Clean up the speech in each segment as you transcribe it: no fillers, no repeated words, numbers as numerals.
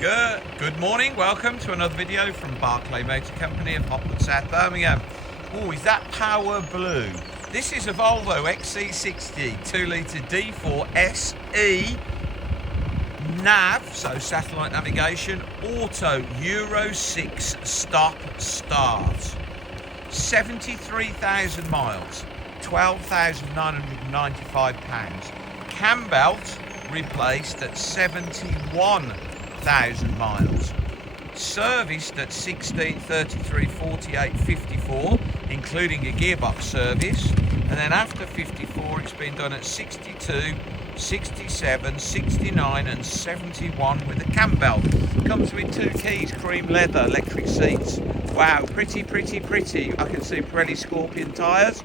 Good morning, welcome to another video from Barclay Motor Company of Hotwood, South Birmingham. Oh, is that power blue? This is a Volvo XC60 2-litre D4 SE Nav, so satellite navigation, auto Euro 6 stop-start. 73,000 miles, £12,995. Cambelt replaced at 71,000 miles. Serviced at 16, 33, 48, 54, including a gearbox service. And then after 54, it's been done at 62, 67, 69 and 71 with a cam belt. Comes with 2 keys, cream leather, electric seats. Wow, pretty. I can see Pirelli Scorpion tyres,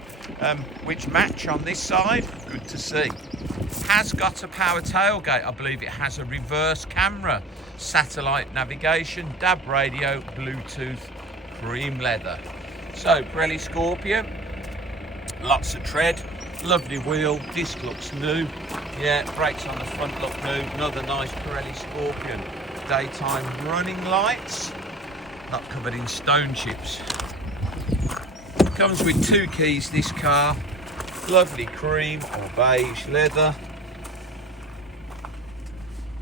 which match on this side. Good to see. Has got a power tailgate. I believe it has a reverse camera, satellite navigation, DAB radio, Bluetooth, cream leather. So Pirelli Scorpion, lots of tread, lovely wheel, disc looks new. Yeah, brakes on the front look new. Another nice Pirelli Scorpion. Daytime running lights, not covered in stone chips. Comes with 2 keys, this car. Lovely cream or beige leather.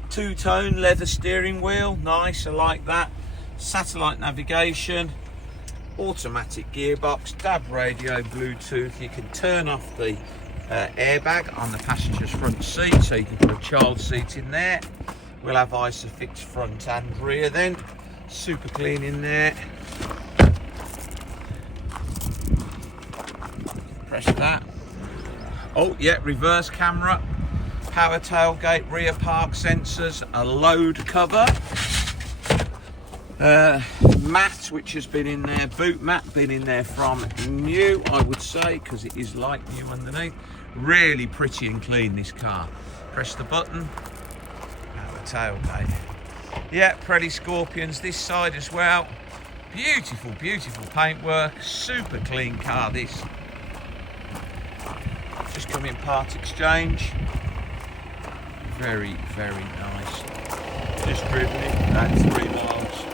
2-tone leather steering wheel, nice, I like that. Satellite navigation, automatic gearbox, DAB radio, Bluetooth. You can turn off the airbag on the passenger's front seat, so you can put a child seat in there. We'll have Isofix front and rear then. Super clean in there. Press that. Oh yeah, reverse camera, power tailgate, rear park sensors, a load cover, mat which has been in there, boot mat been in there from new, I would say, because it is like new underneath. Really pretty and clean, this car. Press the button, power tailgate. Yeah, Pirelli Scorpions this side as well. Beautiful paintwork, super clean car this. Just come in part exchange. Very nice. Just driven it at 3 miles.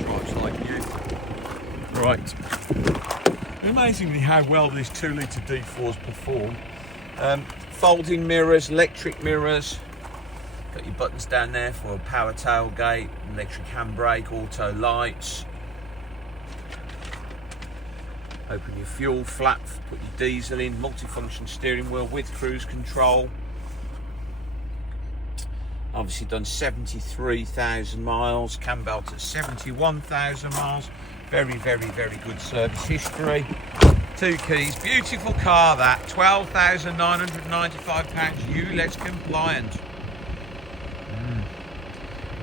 Drives like new. Right. Amazingly how well this 2-litre D4s perform. Folding mirrors, electric mirrors. Got your buttons down there for a power tailgate, electric handbrake, auto lights. Open your fuel flap, put your diesel in, multifunction steering wheel with cruise control. Obviously done 73,000 miles, cam belt at 71,000 miles. Very good service history. 2 keys, beautiful car that, £12,995, ULEZ compliant.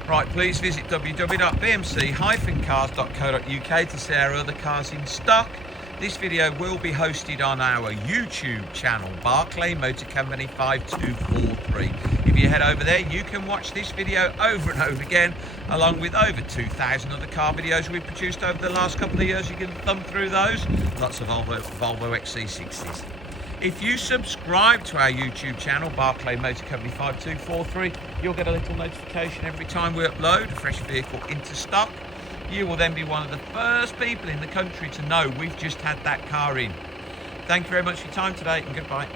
Right, please visit www.bmc-cars.co.uk to see our other cars in stock. This video will be hosted on our YouTube channel, Barclay Motor Company 5243. If you head over there, you can watch this video over and over again, along with over 2,000 other car videos we've produced over the last couple of years. You can thumb through those. Lots of Volvo XC60s. If you subscribe to our YouTube channel, Barclay Motor Company 5243, you'll get a little notification every time we upload a fresh vehicle into stock. You will then be one of the first people in the country to know we've just had that car in. Thank you very much for your time today, and goodbye.